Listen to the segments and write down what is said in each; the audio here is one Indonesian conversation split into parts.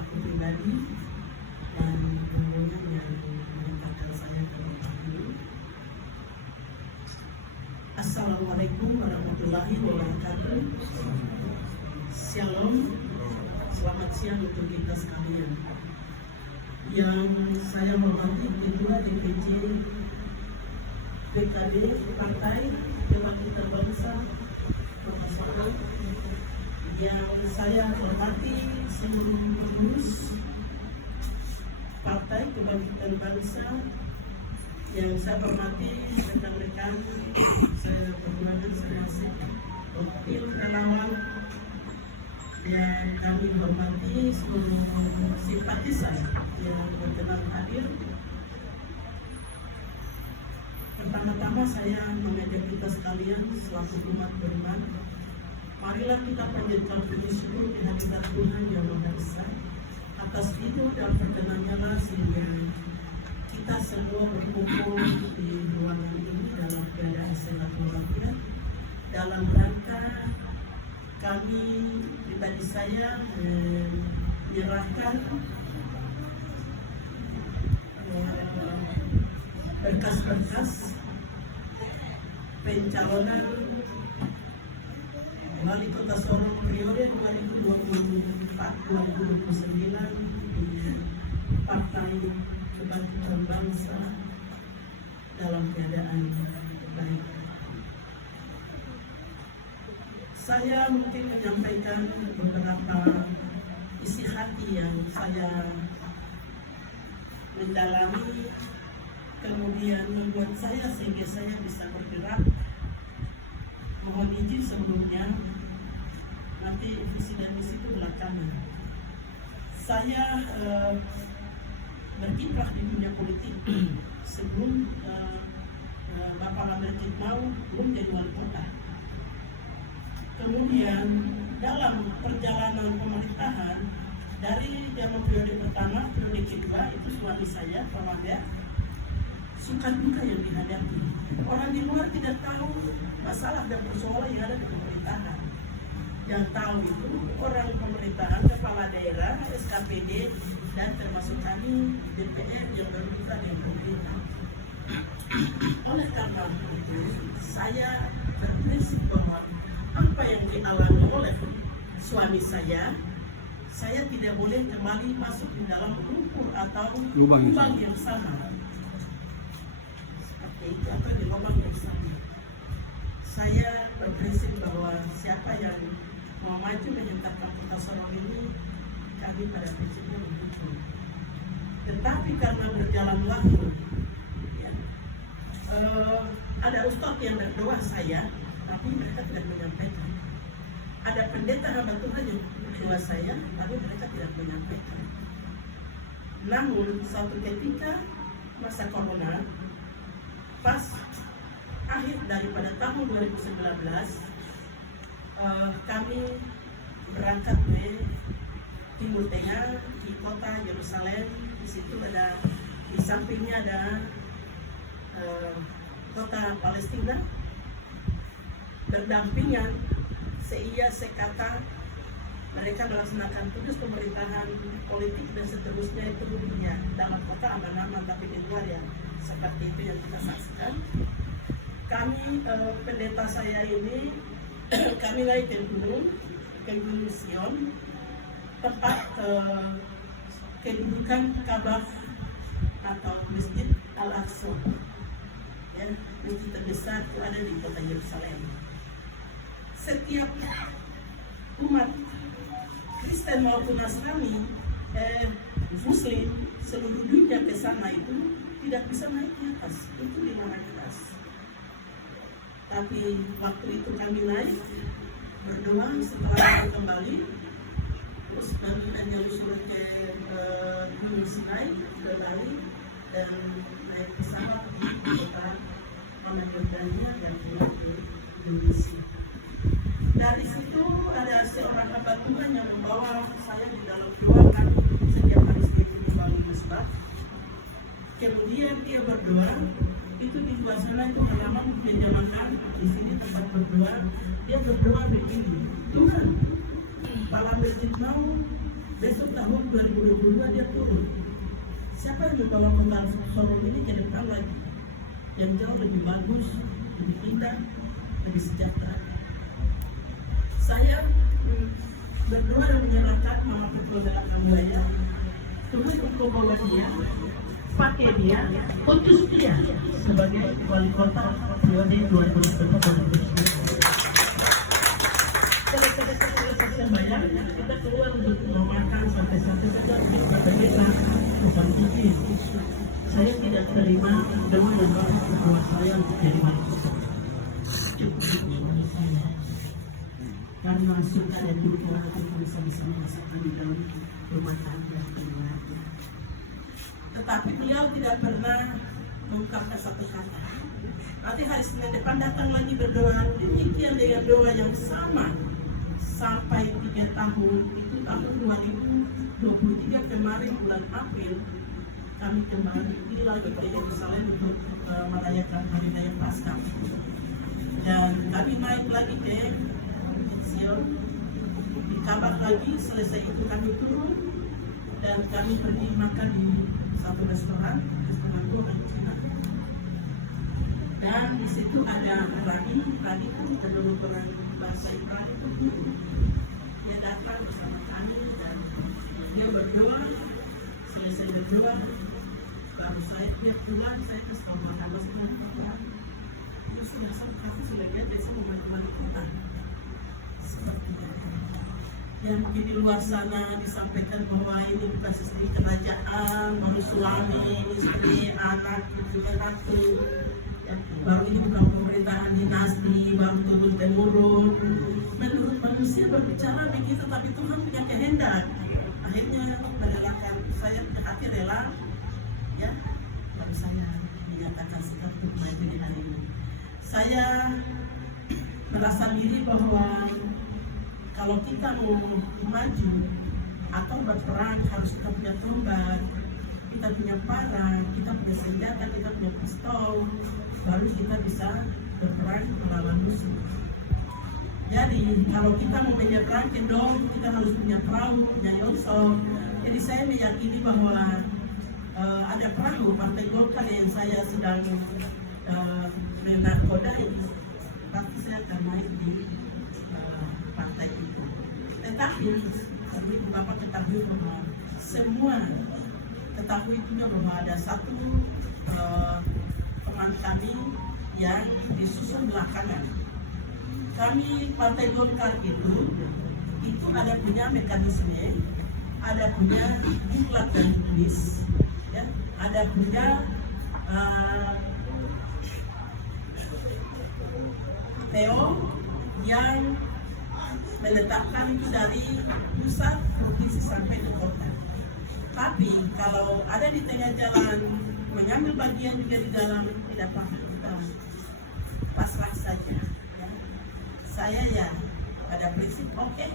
aku pribadi dan rombongan yang mengantarkan saya ke tempat ini. Assalamualaikum warahmatullahi wabarakatuh. Shalom, selamat siang untuk kita sekalian. Yang saya hormati Ketua DPC PKB Partai Kebangkitan Bangsa Nasional, yang saya hormati seluruh pengurus Partai Kebangkitan Bangsa, yang saya hormati rekan-rekan saya pergunakan saya wakil relawan, yang kami hormati seluruh simpatisan yang berkenan hadir. Pertama-tama saya mengajak kita sekalian selaku umat beriman, marilah kita panjatkan puji syukur di hadirat Tuhan yang Maha Esa atas hidup dan perkenannya lah sehingga kita semua berkumpul di ruangan ini dalam keadaan sehat walafiat, dalam rangka kami pribadi saya menyerahkan berkas-berkas pencalonan Wali Kota Sorong periode 2024-2029 di Partai Kebangkitan Bangsa dalam keadaan baik. Saya mungkin menyampaikan beberapa isi hati yang saya mendalami, kemudian membuat saya sehingga saya bisa bergerak. Mohon izin sebelumnya, nanti visi dan misi itu belakangan. Saya berkiprah di dunia politik sebelum Bapak Lambertit mau belum jadi wali kota. Kemudian dalam perjalanan pemerintahan dari zaman periode pertama, periode kedua itu suami saya, Pak Wanda, suka duka yang dihadapi. Orang di luar tidak tahu masalah dan persoalan yang ada di pemerintahan. Yang tahu itu orang pemerintahan, kepala daerah, SKPD, dan termasuk kami DPR yang bermitra dengan pemerintah. Oleh karena itu, saya berprinsip bahwa apa yang dialami oleh suami saya tidak boleh kembali masuk di dalam lumpur atau lubang yang sama. Seperti itu, atau di lubang yang sama. Saya berprinsip bahwa siapa yang mau maju menyatakan Kota Sorong ini, kami pada prinsipnya mendukung. Tetapi karena berjalan waktu, ya, ada ustadz yang berdoa saya, tapi mereka tidak menyampaikan. Ada pendeta hamba Tuhan yang berdoa saya, tapi mereka tidak menyampaikan. Namun suatu ketika masa corona, pas akhir daripada tahun 2019, kami berangkat ke Timur Tengah di kota Yerusalem. Di situ ada, di sampingnya ada kota Palestina, berdampingan seia sekata. Mereka melaksanakan tugas pemerintahan politik dan seterusnya itu ya, dalam kota aman-aman, tapi di luar ya seperti itu yang kita saksikan. Kami pendeta saya ini kami naik ke Gunung Sion, tempat kedudukan Ka'bah atau Masjid Al-Aqsa, ya, masjid terbesar itu ada di kota Yerusalem. Setiap umat Kristen maupun Nasrani, Muslim seluruh dunia ke sana itu tidak bisa naik ke atas, itu di mana atas. Tapi waktu itu kami naik berdoa, setelah kembali terus kami menyusul ke Gunung Sinai, berlari dan naik pesawat di kota Jordania dan pulang ke Indonesia. Dari situ ada seorang hamba Tuhan yang membawa saya di dalam ruangan setiap hari sebelum membangun masjid. Kemudian dia berdoa, itu di suasana itu halaman menjamakan, di sini tempat berdoa. Dia berdoa begini, Tuhan, Pak Lambertit mau Besok tahun 2022 dia turun. Siapa yang membawa kota Sorong ini ke depan lagi? Yang jauh lebih bagus, lebih indah, lebih sejahtera. Saya berdoa dan menyerahkan Mama Ketua dalam hambanya, Tuhan untuk bawa dia, pakai dia, utus dia sebagai wali kota periode 2024-2029. Selesai bayar, kita keluar untuk makan santai-santai saja di desa bukan mungkin. Saya tidak terima dengan membawa ketua saya untuk jadi wali kota. Karena sudah ada juga kita bisa merasakan di dalam rumah tangga keluarga. Tetapi beliau tidak pernah mengungkapkan satu kata. Nanti hari Senin depan datang lagi berdoa demikian dengan doa yang sama sampai 3 tahun. Itu tahun 2023 kemarin bulan April kami kembali lagi ke Yerusalem untuk merayakan Hari Raya Paskah. Dan kami naik lagi ke Sion, dikabar lagi selesai itu kami turun dan kami pergi makan di satu restoran Cina. Dan di situ ada Rani pun menurut orang bahasa Ibrani itu dia datang bersama kami dan dia berdoa. Selesai berdoa baru dia pulang, saya terus makan masakan. Terus aku sudah lihat desa membantu kota. Yang di luar sana disampaikan bahwa ini bukan sistem kerajaan, baru suami, istri, anak, juga ratu. Baru ini bukan pemerintahan dinasti, baru turun temurun. Menurut manusia berbicara begitu, tapi Tuhan punya kehendak. Akhirnya merelakan saya hati rela, ya, baru saya menyatakan sikap untuk maju di hari ini. Saya merasa diri bahwa kalau kita mau maju atau berperang harus kita punya tombak, kita punya parang, kita punya senjata, kita punya pistol, baru kita bisa berperang melawan musuh. Jadi kalau kita mau menyeberang ke Dom, kita harus punya perahu, punya yongsong. Jadi saya meyakini bahwa ada perahu Partai Golkar yang saya sedang menakodai, pasti saya akan naik di partai itu. Tetapi Bapak ketahui bahwa semua ketahui juga bahwa ada satu teman kami yang disusun belakangan. Kami Partai Golkar itu ada punya mekanisme, ada punya diklat dan tulis, ya, ada punya TO yang menetapkan itu dari pusat, provinsi sampai ke kota. Tapi kalau ada di tengah jalan mengambil bagian juga di dalam, tidak apa-apa, kita pasrah saja. Ya. Saya ya pada prinsip oke,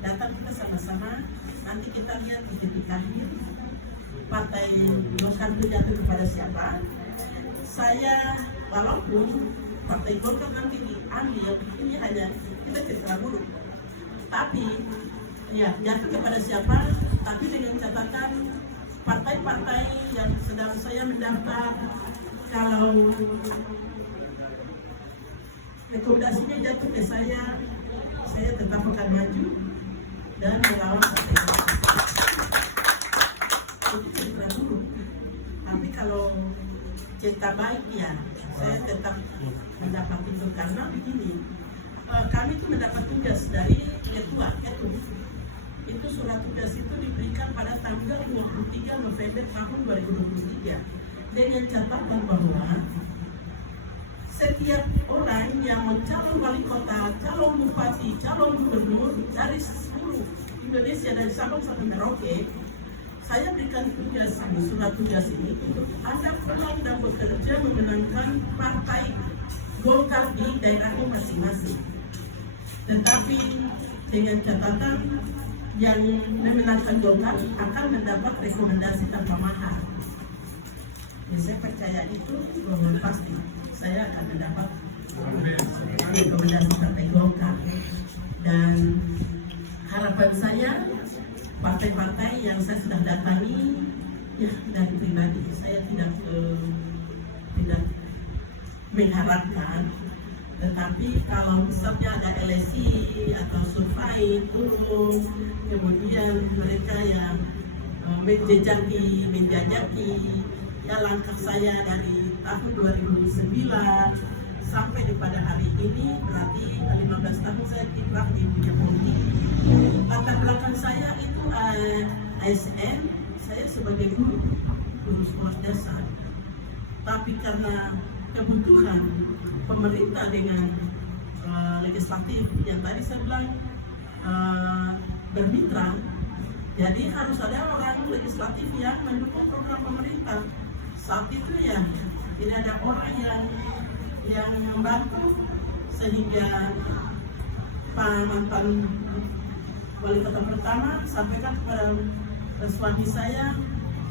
datang kita sama-sama, nanti kita lihat di titik akhir Partai Golkar itu jatuh kepada siapa. Saya walaupun Partai Golkar nanti diambil, ini hanya kita cerita dulu. Tapi ya jatuh kepada siapa, tapi dengan catatan partai-partai yang sedang saya mendaftar, kalau rekomendasinya jatuh ke saya tetap akan maju dan melawan partai Golkar. Itu cerita dulu. Tapi kalau cerita baik ya, saya tetap mendapat itu karena begini. Kami itu mendapat tugas dari ketua. Itu surat tugas itu diberikan pada tanggal 23 November tahun 2023 dengan catatan bahwa setiap orang yang mencalon wali kota, calon bupati, calon gubernur dari seluruh Indonesia dari Sabang sampai Merauke, saya berikan tugas ini, surat tugas ini untuk Anda pulang dan bekerja memenangkan partai Golkar di daerahnya masing-masing. Tetapi dengan catatan yang memenangkan Golkar akan mendapat rekomendasi tanpa mahar. Jadi saya percaya itu bahwa pasti saya akan mendapat rekomendasi partai Golkar. Dan harapan saya partai-partai yang saya sudah datangi, ya dari pribadi saya tidak mengharapkan, tetapi kalau misalnya ada LSI atau survei turun, kemudian mereka yang menjajaki ya langkah saya dari tahun 2009 sampai pada hari ini, berarti 15 tahun saya kiprah di dunia politik. Latar belakang saya itu ASN, saya sebagai guru sekolah dasar, tapi karena kebutuhan pemerintah dengan legislatif yang tadi saya bilang bermitra, jadi harus ada orang legislatif yang mendukung program pemerintah. Saat itu ya tidak ada orang yang membantu, sehingga mantan wali kota pertama sampaikan kepada suami saya,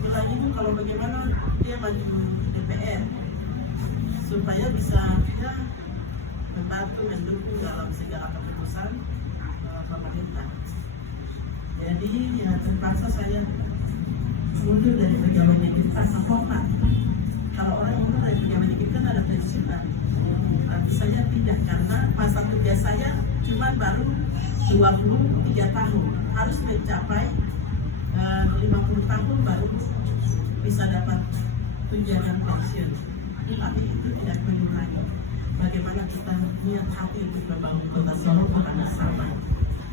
bilang ibu kalau bagaimana dia maju DPR supaya bisa ya, membantu mendukung dalam segala keputusan pemerintah. Jadi ya terpaksa saya mundur dari pejabat negeri rasa hormat. Kalau orang mundur dari pejabat negeri kan ada pensiunan, tapi saya tidak, karena masa kerja saya cuma baru 23 tahun, harus mencapai 50 tahun baru bisa dapat tunjangan pensiun. Tapi itu tidak mengurangi bagaimana kita niat hati untuk membangun kota Solo bersama.